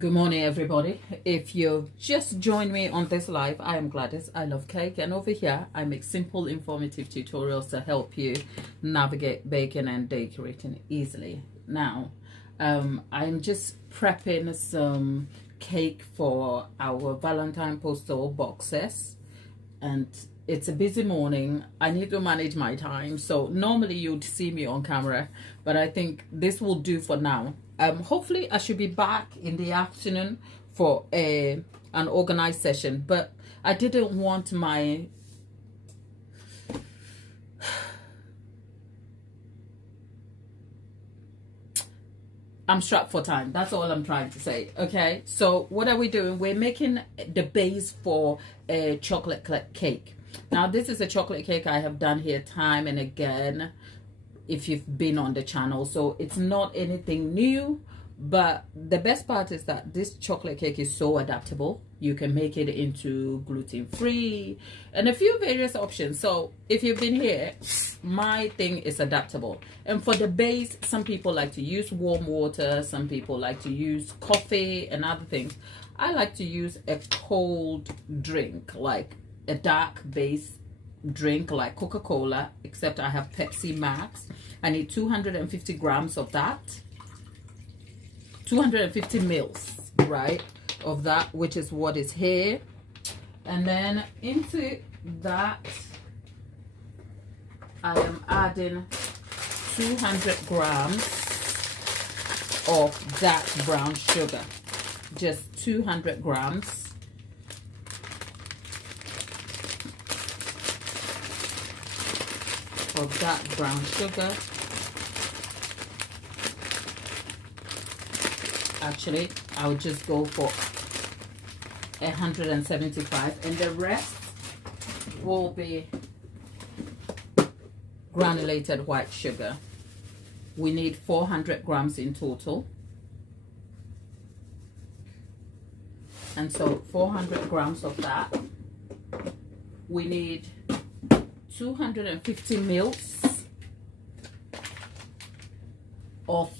Good morning, everybody. If you've just joined me on this live, I am Gladys. I love cake, and over here I make simple, informative tutorials to help you navigate baking and decorating easily. Now, I'm just prepping some cake for our Valentine postal boxes, and it's a busy morning. I need to manage my time, so normally you'd see me on camera, but I think this will do for now. Hopefully I should be back in the afternoon for an organized session, but I didn't want my I'm strapped for time. That's all I'm trying to say. Okay, so what are we doing? We're making the base for a chocolate cake. Now, this is a chocolate cake I have done here time and again if you've been on the channel, so it's not anything new. But the best part is that this chocolate cake is so adaptable. You can make it into gluten-free and a few various options. So if you've been here, my thing is adaptable. And for the base, some people like to use warm water, some people like to use coffee and other things. I like to use a cold drink, like a dark base drink like Coca-Cola, except I have Pepsi Max. I need 250 grams of that, 250 mils, right, of that, which is what is here. And then into that I am adding 200 grams of dark brown sugar, just 200 grams. Of dark brown sugar. Actually, I'll just go for 175, and the rest will be granulated white sugar. We need 400 grams in total. And so 400 grams of that. We need 250 mils of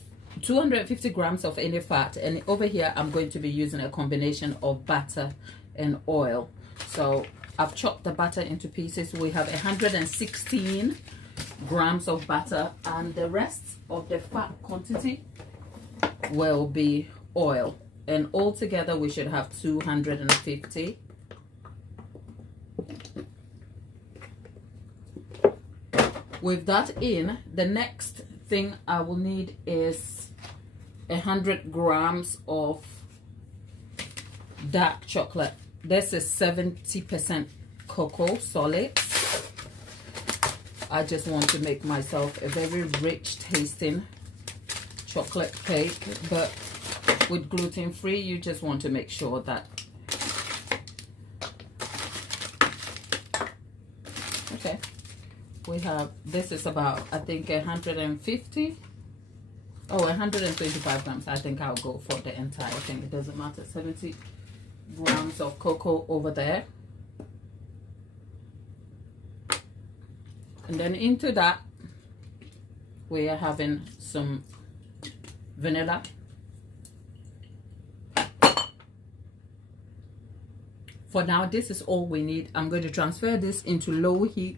250 grams of any fat, and over here I'm going to be using a combination of butter and oil. So I've chopped the butter into pieces. We have 116 grams of butter, and the rest of the fat quantity will be oil, and altogether we should have 250. With that in, the next thing I will need is 100 grams of dark chocolate. This is 70% cocoa solid. I just want to make myself a very rich tasting chocolate cake, but with gluten-free, you just want to make sure that. Okay. We have, this is about, I think, 150. Oh, 125 grams. I think I'll go for the entire thing. It doesn't matter. 70 grams of cocoa over there. And then into that, we are having some vanilla. For now, this is all we need. I'm going to transfer this into low heat.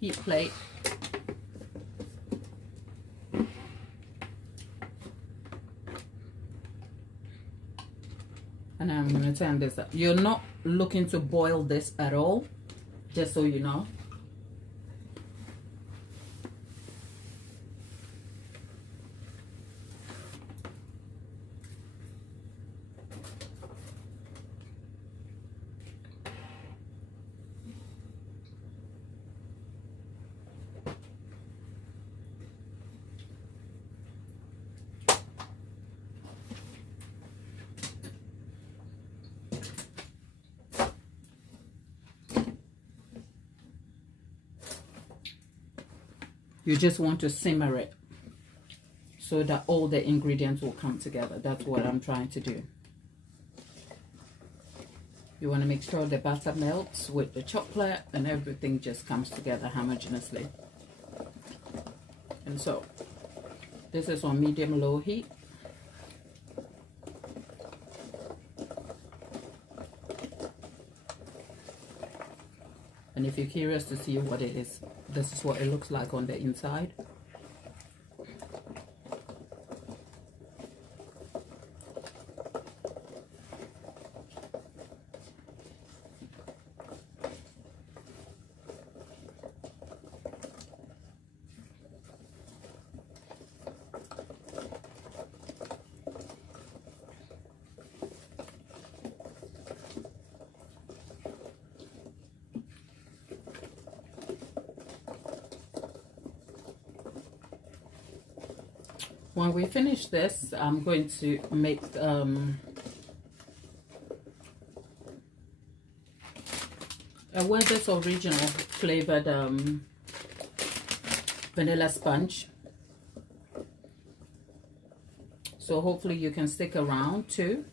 Heat plate. And I'm going to turn this up. You're not looking to boil this at all, just so you know. You just want to simmer it so that all the ingredients will come together. That's what I'm trying to do. You want to make sure the butter melts with the chocolate and everything just comes together homogeneously. And so this is on medium-low heat. And if you're curious to see what it is, this is what it looks like on the inside. When we finish this, I'm going to make a Werther's original flavored vanilla sponge. So hopefully you can stick around too.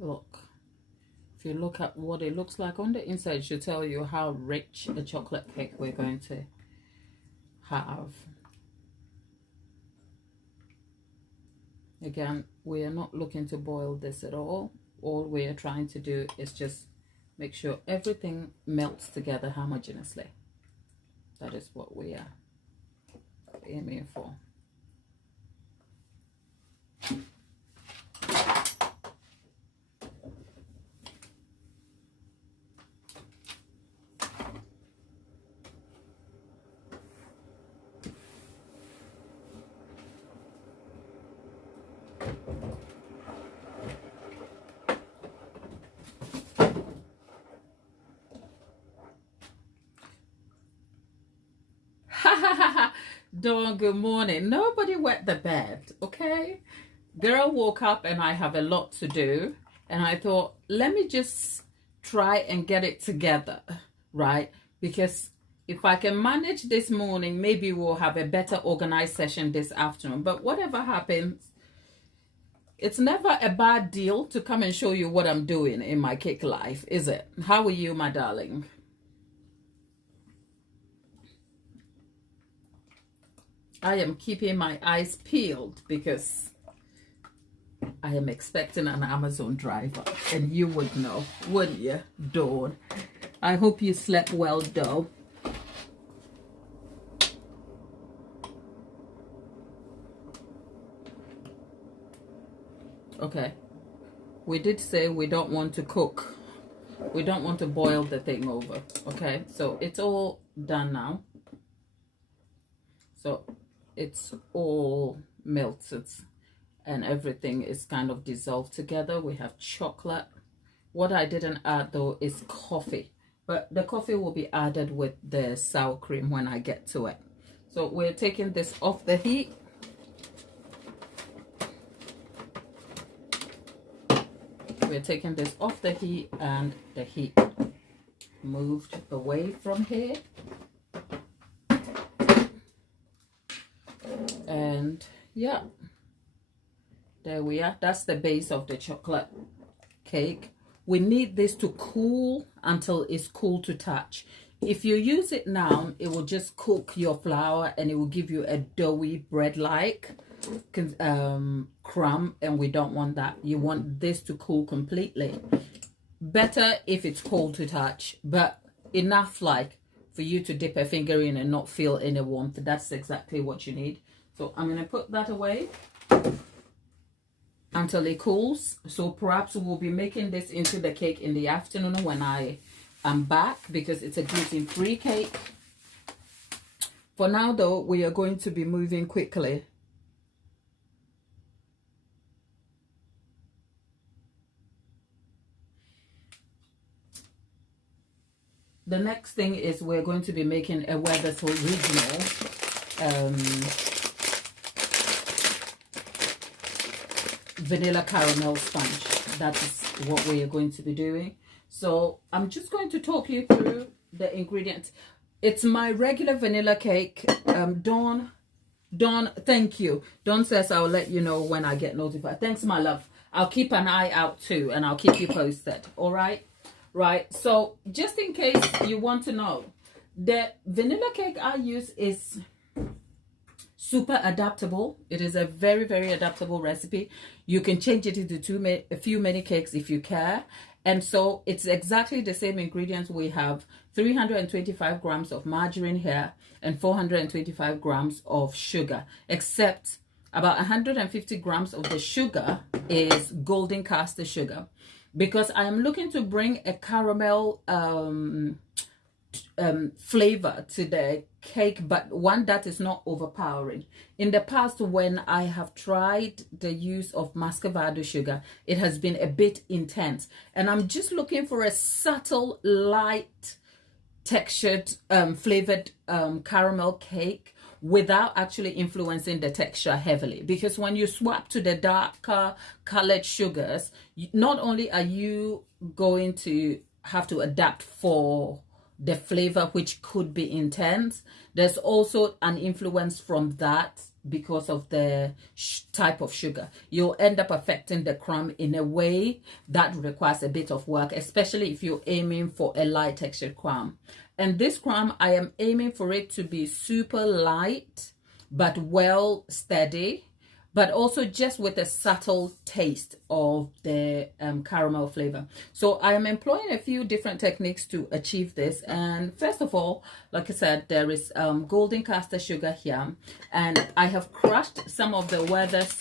Look, if you look at what it looks like on the inside, it should tell you how rich a chocolate cake we're going to have. Again, we are not looking to boil this at all. All we are trying to do is just make sure everything melts together homogeneously. That is what we are aiming for. Dawn, good morning. Nobody wet the bed, okay? Girl woke up and I have a lot to do. And I thought, let me just try and get it together, right? Because if I can manage this morning, maybe we'll have a better organized session this afternoon. But whatever happens, it's never a bad deal to come and show you what I'm doing in my cake life, is it? How are you, my darling? I am keeping my eyes peeled because I am expecting an Amazon driver, and you would know, wouldn't you, Dawn? I hope you slept well, though. Okay, we did say we don't want to cook. We don't want to boil the thing over, okay? So it's all done now. So it's all melted and everything is kind of dissolved together. We have chocolate, What I didn't add though is coffee, but the coffee will be added with the sour cream when I get to it. So we're taking this off the heat. We're taking this off the heat, and the heat moved away from here. And yeah, there we are. That's the base of the chocolate cake. We need this to cool until it's cool to touch. If you use it now, it will just cook your flour and it will give you a doughy bread-like crumb, and we don't want that. You want this to cool completely. Better if it's cold to touch, but enough like for you to dip a finger in and not feel any warmth. That's exactly what you need. So I'm going to put that away until it cools. So perhaps we'll be making this into the cake in the afternoon when I am back, because it's a gluten-free cake. For now though, we are going to be moving quickly. The next thing is we're going to be making a Weathers original vanilla caramel sponge. That is what we are going to be doing. So I'm just going to talk you through the ingredients. It's my regular vanilla cake. Dawn, thank you. Dawn says I'll let you know when I get notified. Thanks, my love. I'll keep an eye out too, and I'll keep you posted. All right. Right, so just in case you want to know, the vanilla cake I use is super adaptable. It is a very, very adaptable recipe. You can change it into a few many cakes if you care. And so it's exactly the same ingredients. We have 325 grams of margarine here and 425 grams of sugar, except about 150 grams of the sugar is golden caster sugar, because I am looking to bring a caramel flavor to the cake, but one that is not overpowering. In the past, when I have tried the use of muscovado sugar, it has been a bit intense, and I'm just looking for a subtle, light textured, flavored caramel cake without actually influencing the texture heavily. Because when you swap to the darker colored sugars, not only are you going to have to adapt for the flavor, which could be intense, there's also an influence from that because of the type of sugar. You'll end up affecting the crumb in a way that requires a bit of work, especially if you're aiming for a light textured crumb. And this crumb, I am aiming for it to be super light, but well steady, but also just with a subtle taste of the caramel flavor. So I am employing a few different techniques to achieve this. And first of all, like I said, there is golden caster sugar here, and I have crushed some of the Weathers,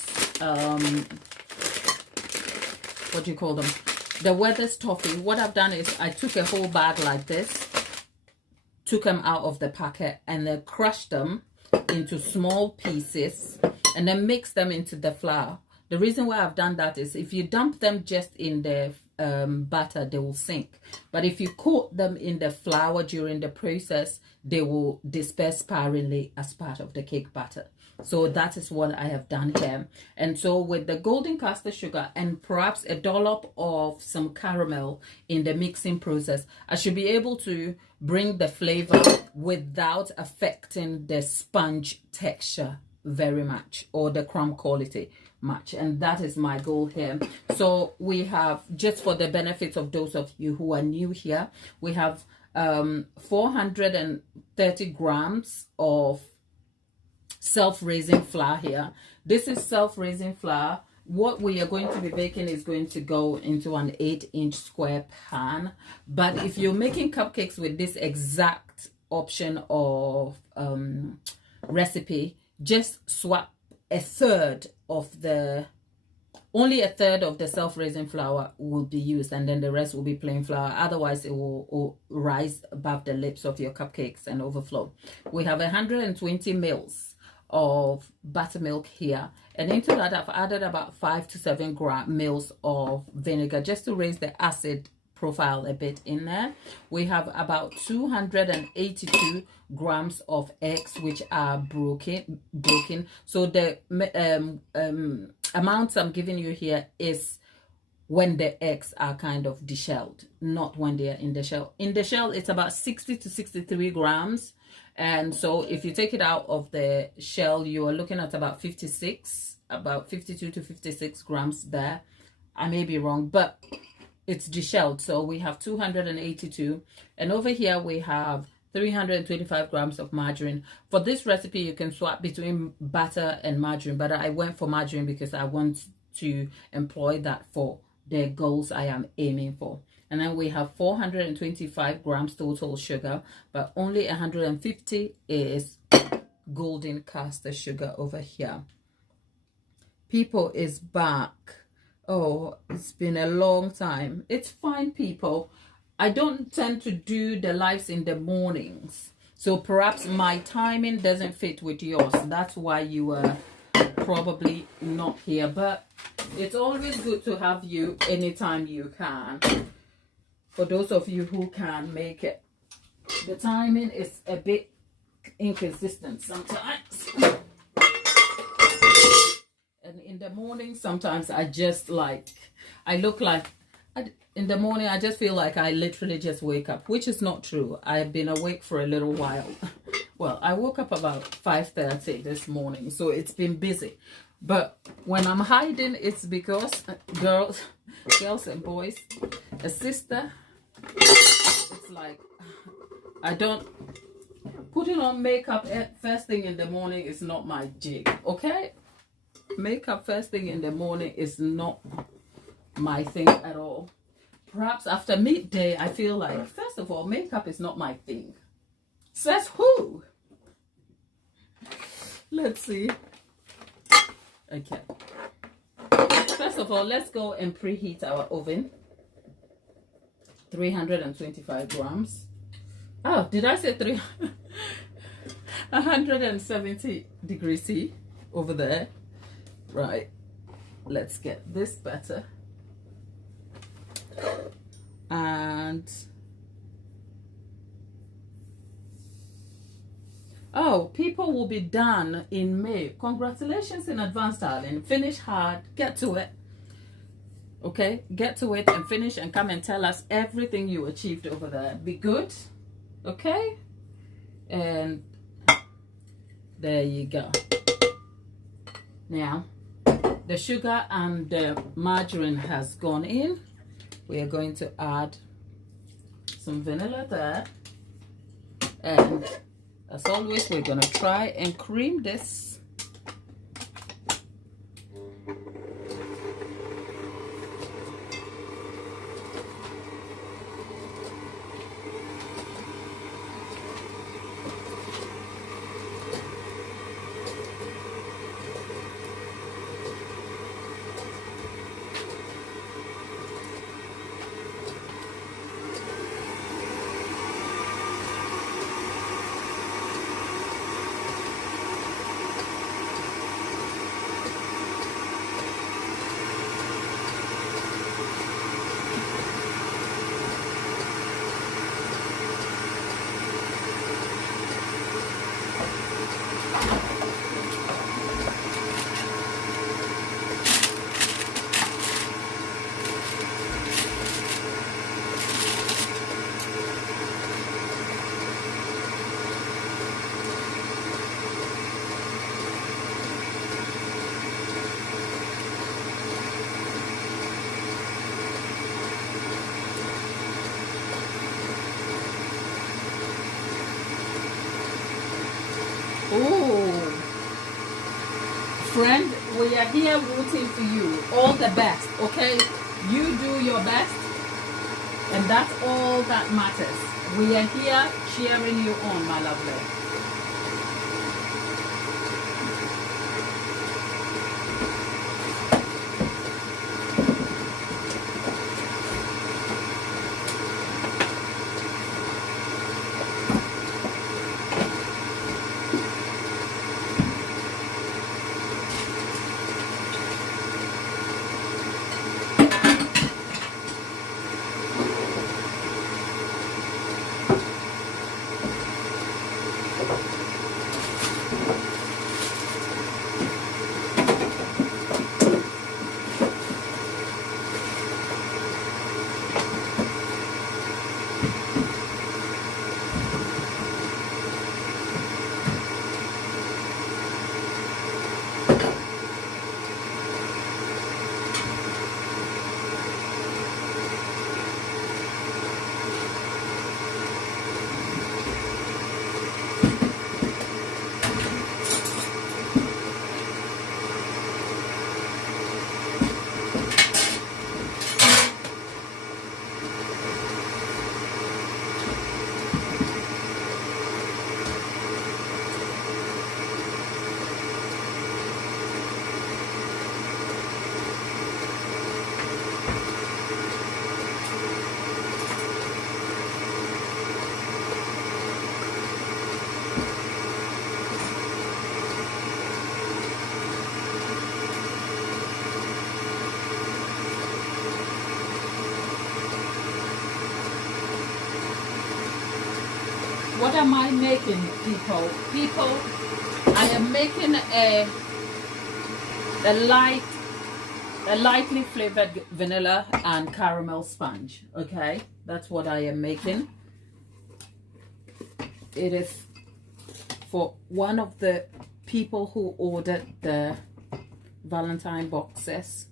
what do you call them? The Weathers toffee. What I've done is I took a whole bag like this, took them out of the packet, and then crushed them into small pieces and then mix them into the flour. The reason why I've done that is if you dump them just in the butter, they will sink. But if you coat them in the flour during the process, they will disperse sparingly as part of the cake batter. So that is what I have done here. And so with the golden caster sugar and perhaps a dollop of some caramel in the mixing process, I should be able to bring the flavor without affecting the sponge texture very much, or the crumb quality much. And that is my goal here. So we have, just for the benefits of those of you who are new here, we have 430 grams of self-raising flour here. This is self-raising flour. What we are going to be baking is going to go into an 8-inch square pan. But if you're making cupcakes with this exact option of recipe, just swap only a third of the self-raising flour will be used, and then the rest will be plain flour. Otherwise, it will rise above the lips of your cupcakes and overflow. We have 120 mils of buttermilk here, and into that I've added about 5 to 7 mils of vinegar just to raise the acid profile a bit in there. We have about 282 grams of eggs, which are broken. So the amounts I'm giving you here is when the eggs are kind of deshelled, not when they are in the shell. In the shell, it's about 60 to 63 grams. And so if you take it out of the shell, you are looking at about about 52 to 56 grams there. I may be wrong, but it's deshelled. So we have 282. And over here we have 325 grams of margarine. For this recipe, you can swap between butter and margarine, but I went for margarine because I want to employ that for the goals I am aiming for. And then we have 425 grams total sugar, but only 150 is golden caster sugar over here. People is back. Oh, it's been a long time. It's fine, people. I don't tend to do the lives in the mornings, so perhaps my timing doesn't fit with yours. That's why you are probably not here, but it's always good to have you anytime you can. For those of you who can make it, the timing is a bit inconsistent sometimes. And in the morning, sometimes I just in the morning, I just feel like I literally just wake up, which is not true. I've been awake for a little while. Well, I woke up about 5:30 this morning, so it's been busy. But when I'm hiding, it's because girls and boys, a sister, it's like I don't putting on makeup first thing in the morning is not my jig, okay? Makeup first thing in the morning is not my thing at all. Perhaps after midday, I feel like, first of all, makeup is not my thing. Says who? Let's see. Okay. First of all, let's go and preheat our oven. 325 grams. Oh, did I say 170 degrees C over there? Right. Let's get this better. And oh, people will be done in May. Congratulations in advance, darling. Finish hard. Get to it. Okay, get to it and finish and come and tell us everything you achieved over there. Be good. Okay, and there you go. Now the sugar and the margarine has gone in. We are going to add some vanilla there, and as always, we're going to try and cream this. Oh, friend, we are here rooting for you. All the best, okay? You do your best, and that's all that matters. We are here cheering you on, my lovely. What am I making, people? People, I am making a lightly flavored vanilla and caramel sponge. Okay, that's what I am making. It is for one of the people who ordered the Valentine boxes,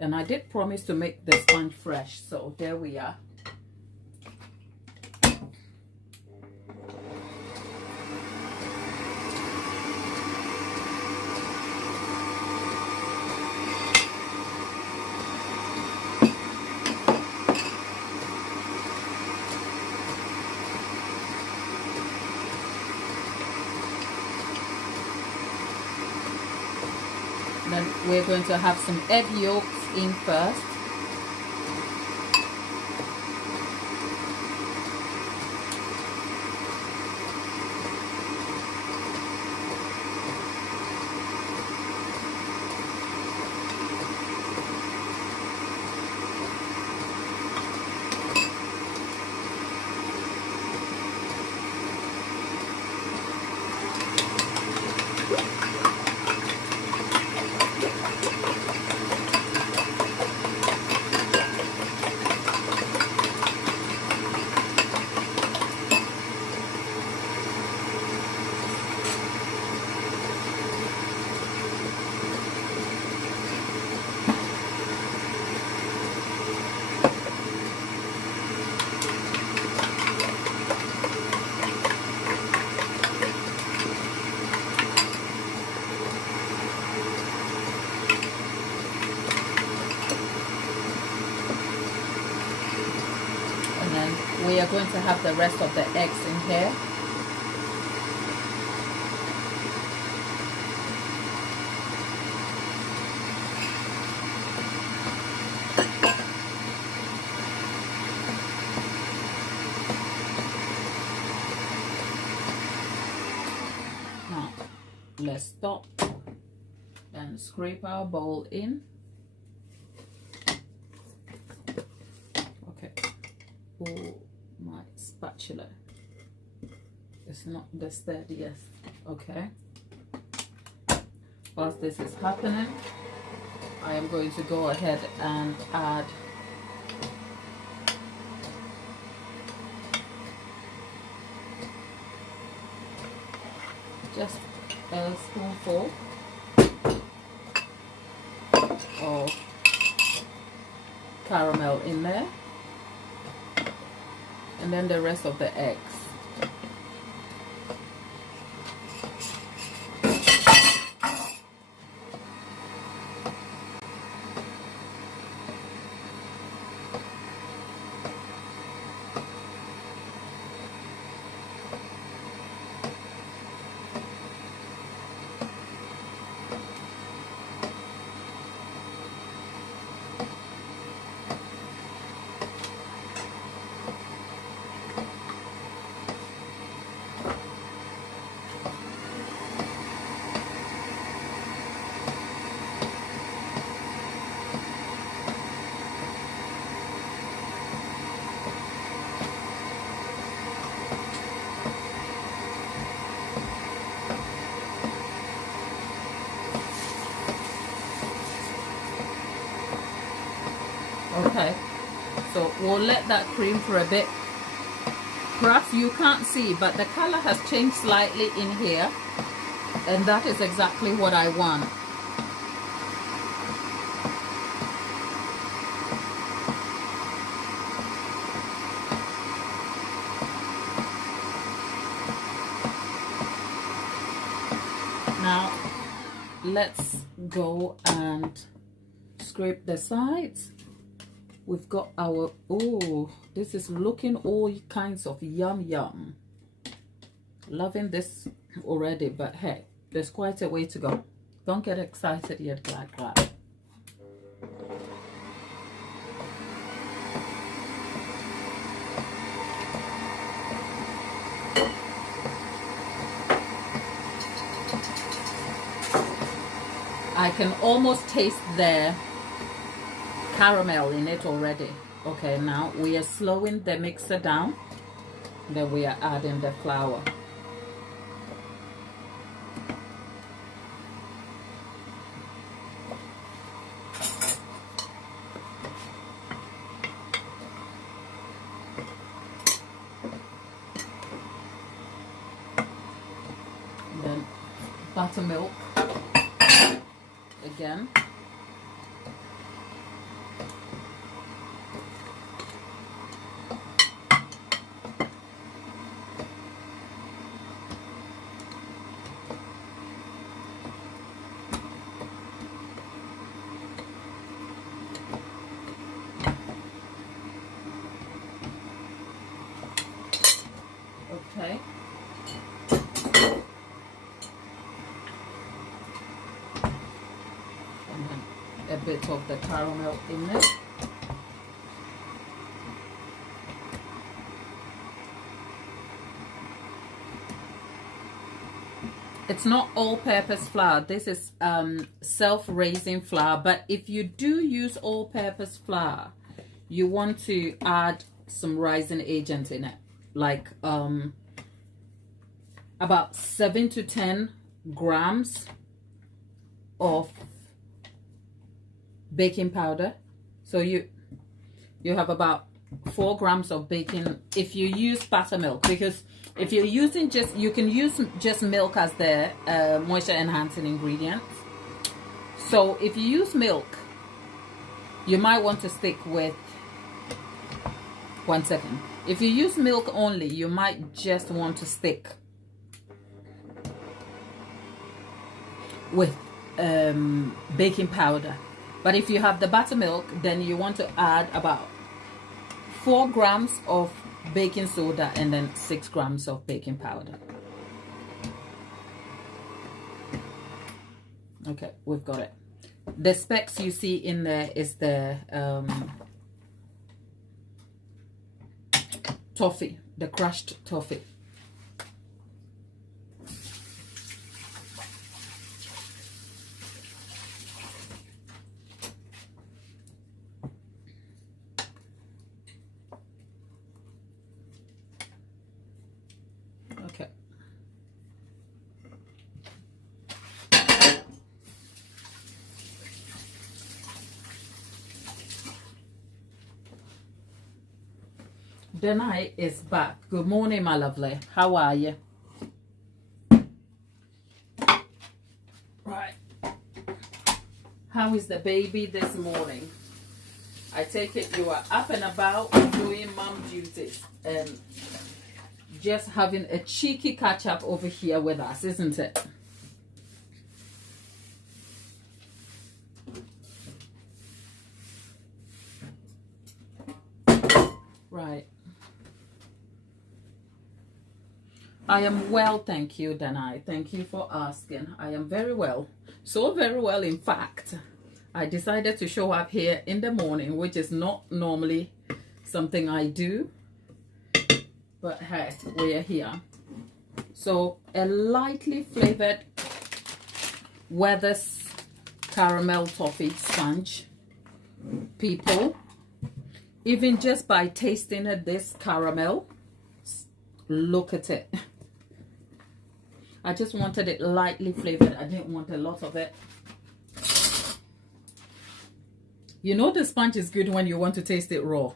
and I did promise to make the sponge fresh, so there we are. Then we're going to have some egg yolks in first. We are going to have the rest of the eggs in here. Now, let's stop and scrape our bowl in. Okay. Oh, my spatula is not the steadiest. Okay, whilst this is happening, I am going to go ahead and add just a spoonful of caramel in there, and then the rest of the eggs. Okay, so we'll let that cream for a bit. Perhaps you can't see, but the color has changed slightly in here, and that is exactly what I want. Now let's go and scrape the sides. We've got our, oh, this is looking all kinds of yum yum. Loving this already, but hey, there's quite a way to go. Don't get excited yet, glad. I can almost taste the caramel in it already. Okay, now we are slowing the mixer down Then we are adding the flour. Then buttermilk again. Okay. And then a bit of the caramel in it. It's not all-purpose flour. This is self-raising flour. But if you do use all-purpose flour, you want to add some rising agent in it, like about 7 to 10 grams of baking powder. So you have about 4 grams of baking if you use buttermilk, because if you're using you can use just milk as the moisture enhancing ingredient. So if you use milk, you might want to stick with 1 second. If you use milk only, you might just want to stick with baking powder. But if you have the buttermilk, then you want to add about 4 grams of baking soda and then 6 grams of baking powder. Okay, we've got it. The specks you see in there is the toffee, the crushed toffee. Okay. Denai is back. Good morning, my lovely. How are you? Right. How is the baby this morning? I take it you are up and about doing mom duties and just having a cheeky catch up over here with us, isn't it? Right. I am well, thank you, Danai. Thank you for asking. I am very well. So very well, in fact, I decided to show up here in the morning, which is not normally something I do. But hey, we're here. So a lightly flavored Weathers caramel toffee sponge. People, even just by tasting it, this caramel, look at it. I just wanted it lightly flavored. I didn't want a lot of it. You know the sponge is good when you want to taste it raw.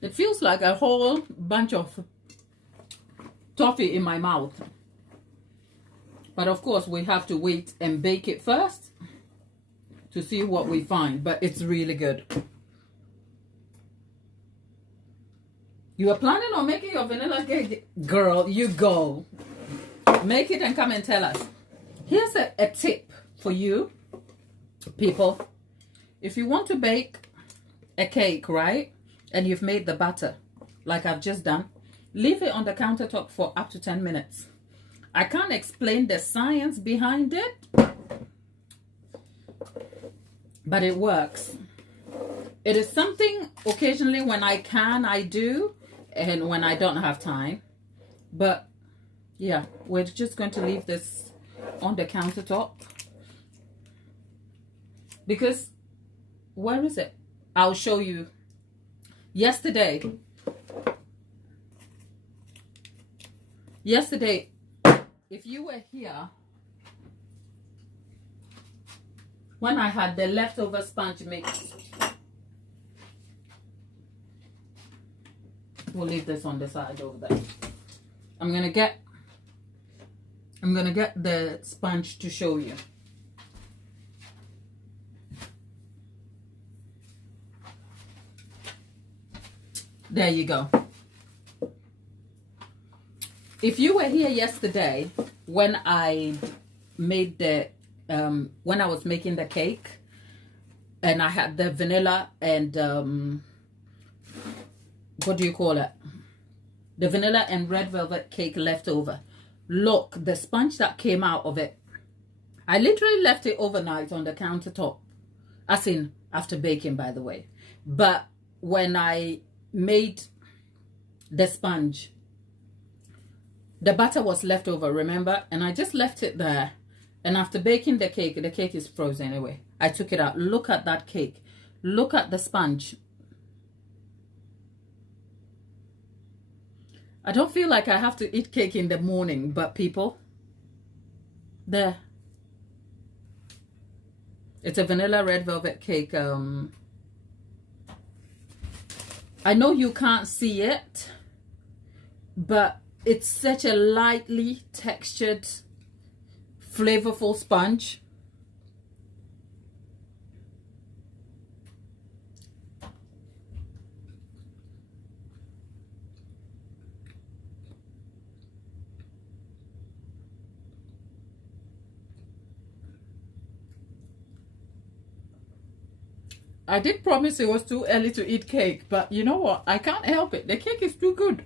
It feels like a whole bunch of toffee in my mouth. But of course, we have to wait and bake it first to see what we find. But it's really good. You are planning on making your vanilla cake? Girl, you go. Make it and come and tell us. Here's a tip for you, people. If you want to bake a cake, right? And you've made the batter, like I've just done, leave it on the countertop for up to 10 minutes. I can't explain the science behind it, but it works. It is something occasionally when I can, I do, and when I don't have time. But yeah, we're just going to leave this on the countertop because Where is it? I'll show you. Yesterday, if you were here when I had the leftover sponge mix, we'll leave this on the side over there. I'm gonna get the sponge to show you. There you go. If you were here yesterday when I made the when I was making the cake, and I had the vanilla and what do you call it? The vanilla and red velvet cake left over. Look, the sponge that came out of it. I literally left it overnight on the countertop. As in, after baking, by the way. But when I made the sponge, the butter was left over, remember? And I just left it there. And after baking the cake is frozen anyway. I took it out. Look at that cake. Look at the sponge. I don't feel like I have to eat cake in the morning, but people, there. It's a vanilla red velvet cake. I know you can't see it, but it's such a lightly textured, flavorful sponge. I did promise it was too early to eat cake, but you know what? I can't help it. The cake is too good.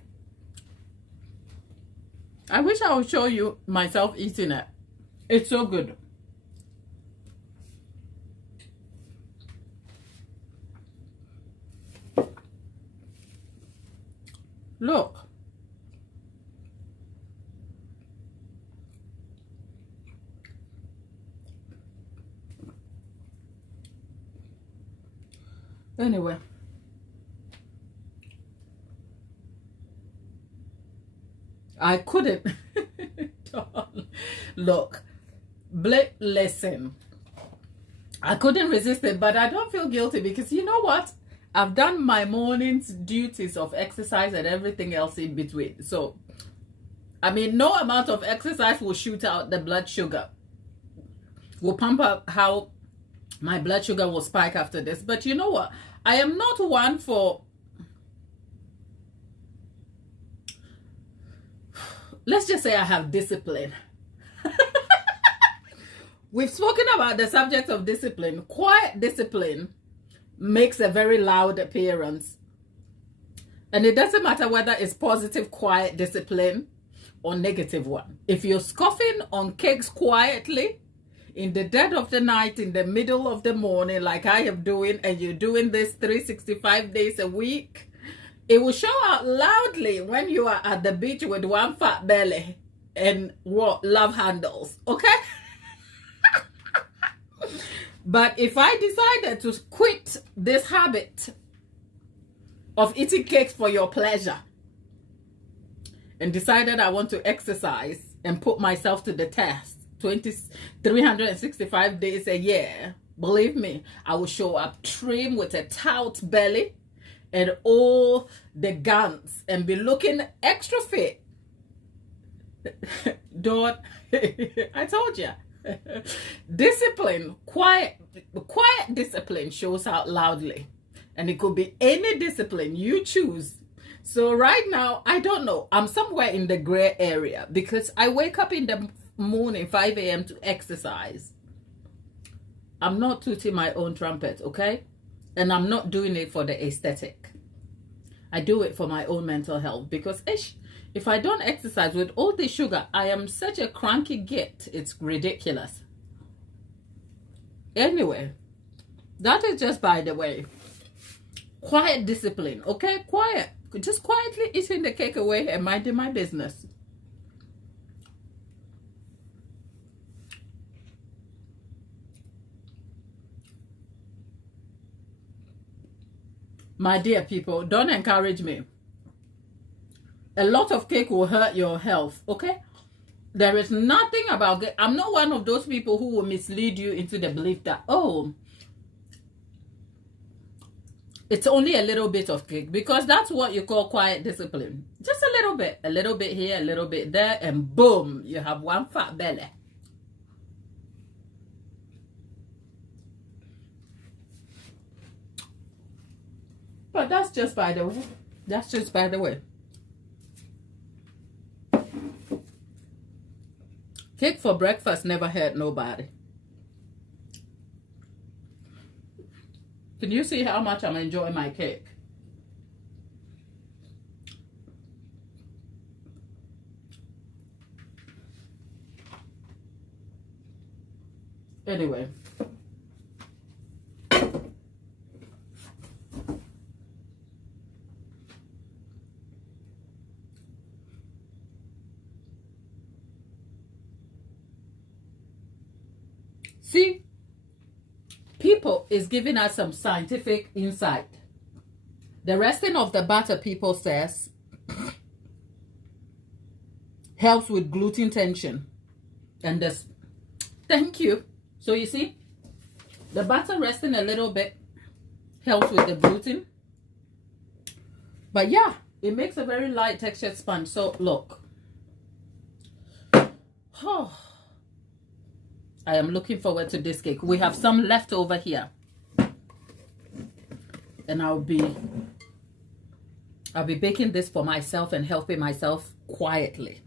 I wish I would show you myself eating it. It's so good. Look. Anyway. I couldn't. Look. Listen. I couldn't resist it, but I don't feel guilty because you know what? I've done my morning's duties of exercise and everything else in between. So, I mean, no amount of exercise will shoot out the blood sugar. Will pump up how my blood sugar will spike after this. But you know what? I am not one for... Let's just say I have discipline. We've spoken about the subject of discipline. Quiet discipline makes a very loud appearance. And it doesn't matter whether it's positive, quiet discipline or negative one. If you're scoffing on cakes quietly, in the dead of the night, in the middle of the morning, like I am doing, and you're doing this 365 days a week, it will show out loudly when you are at the beach with one fat belly and what love handles, okay? But if I decided to quit this habit of eating cakes for your pleasure and decided I want to exercise and put myself to the test, 365 days a year, believe me, I will show up trim with a taut belly and all the guns and be looking extra fit. Don't, I told you. Discipline, quiet discipline shows out loudly. And it could be any discipline you choose. So right now, I don't know. I'm somewhere in the gray area because I wake up in the morning 5 a.m. to exercise. I'm not tooting my own trumpet, okay? And I'm not doing it for the aesthetic. I do it for my own mental health because if I don't exercise with all the sugar, I am such a cranky git. It's ridiculous. Anyway, that is just by the way. Quiet discipline, okay? Quiet. Just quietly eating the cake away and minding my business. My dear people, don't encourage me. A lot of cake will hurt your health, okay? There is nothing about it. I'm not one of those people who will mislead you into the belief that, oh, it's only a little bit of cake, because that's what you call quiet discipline. Just a little bit here, a little bit there, and boom, you have one fat belly. But that's just by the way. That's just by the way. Cake for breakfast never hurt nobody. Can you see how much I'm enjoying my cake? Anyway. See, people is giving us some scientific insight. The resting of the butter, people says, helps with gluten tension. And this, thank you. So you see, the butter resting a little bit helps with the gluten. But yeah, it makes a very light textured sponge. So look. Oh, I am looking forward to this cake. We have some left over here. And I'll be baking this for myself and helping myself quietly.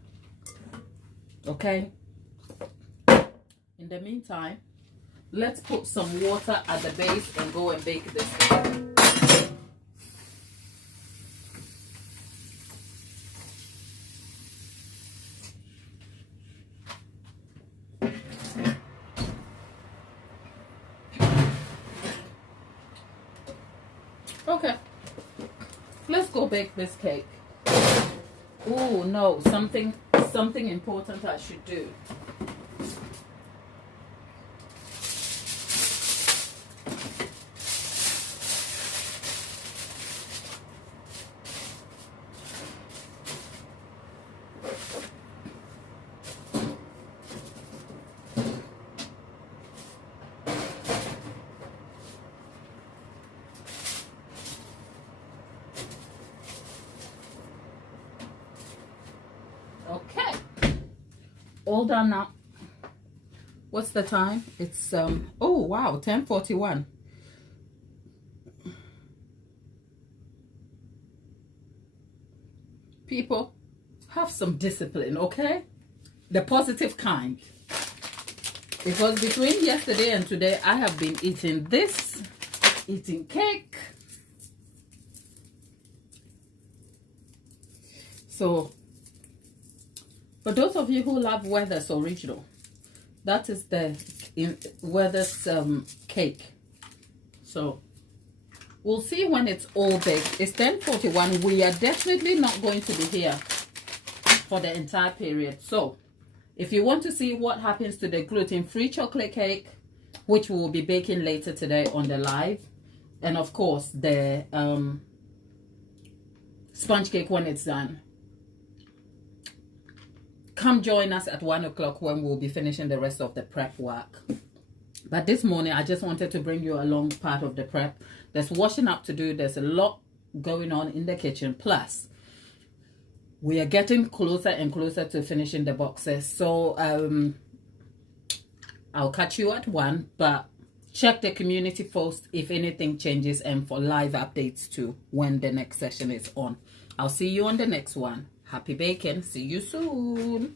Okay? In the meantime, let's put some water at the base and go and bake this cake. Okay, let's go bake this cake. Oh no, something important I should do. Okay, all done now. What's the time? It's oh wow, 10:41. People, have some discipline, okay? The positive kind. Because between yesterday and today, I have been eating this, eating cake. So for those of you who love Weathers Original, that is the Weathers cake. So we'll see when it's all baked. It's 10:41. We are definitely not going to be here for the entire period. So if you want to see what happens to the gluten-free chocolate cake, which we will be baking later today on the live, and of course the sponge cake when it's done, come join us at 1 o'clock when we'll be finishing the rest of the prep work. But this morning, I just wanted to bring you along part of the prep. There's washing up to do. There's a lot going on in the kitchen. Plus, we are getting closer and closer to finishing the boxes. So, I'll catch you at 1. But check the community post if anything changes, and for live updates too when the next session is on. I'll see you on the next one. Happy baking. See you soon.